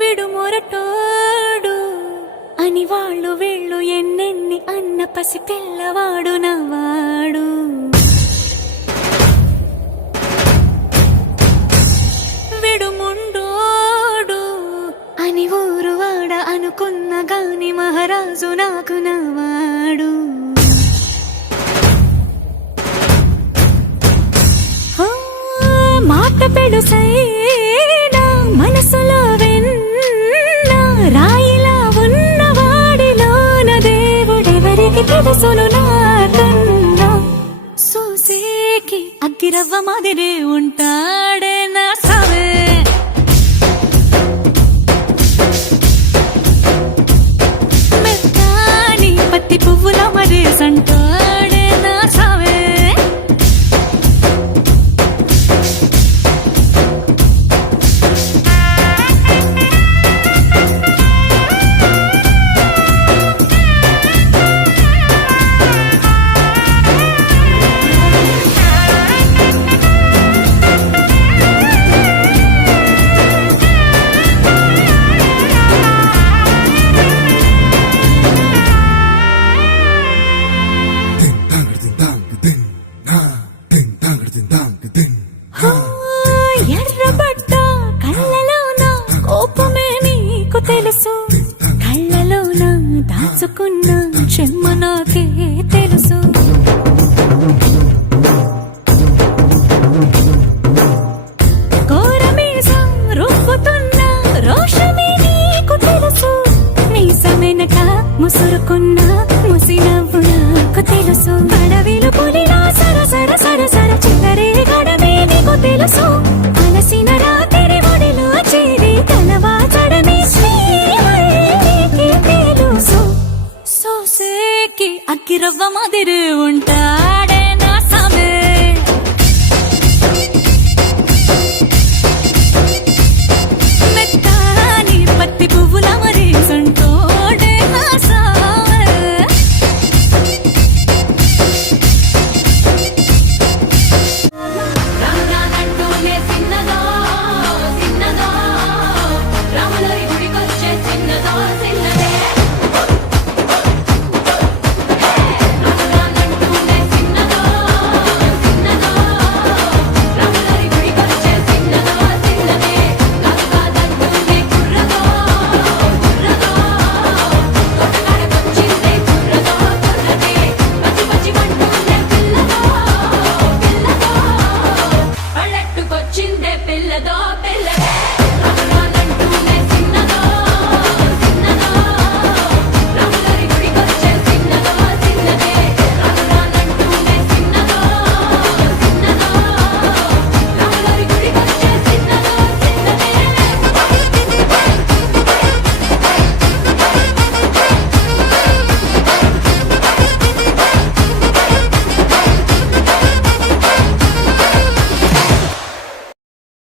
విడుమొరటోడు అని వాళ్ళు వీళ్ళు ఎన్నెన్ని అన్న పసి పిల్లవాడు నవ్వాడు. విడుముండోడు అని ఊరు వాడ అనుకున్న గాని మహారాజు నాకు నవ్వాడు. మాట పెడుసైనా మనసులో వెన్న రాయిలా ఉన్నవాడిలోన దేవుడెవరికి తెలుసును నాకన్నా. సూసేకి అగ్గిరవ్వ మాదిరే ఉంటాడే నా సావే. మెత్తాని పత్తి పువ్వుల మరేసంటాడే నా సావే. ఎర్రబడ్డ కళ్ళలోన కోపమే నీకు తెలుసు, కళ్ళలోన దాచుకున్న చెమ్మ నాకే తెలుసు. కోరమీసం రుబ్బుతున్న రోషమే నీకు తెలుసు, మీసమెనక ముసురుకున్న ముసినవ్వు నాకు తెలుసు. అడవిలో పులిలా సర సర సర సర చిల్లరే గడమే నీకు తెలుసు.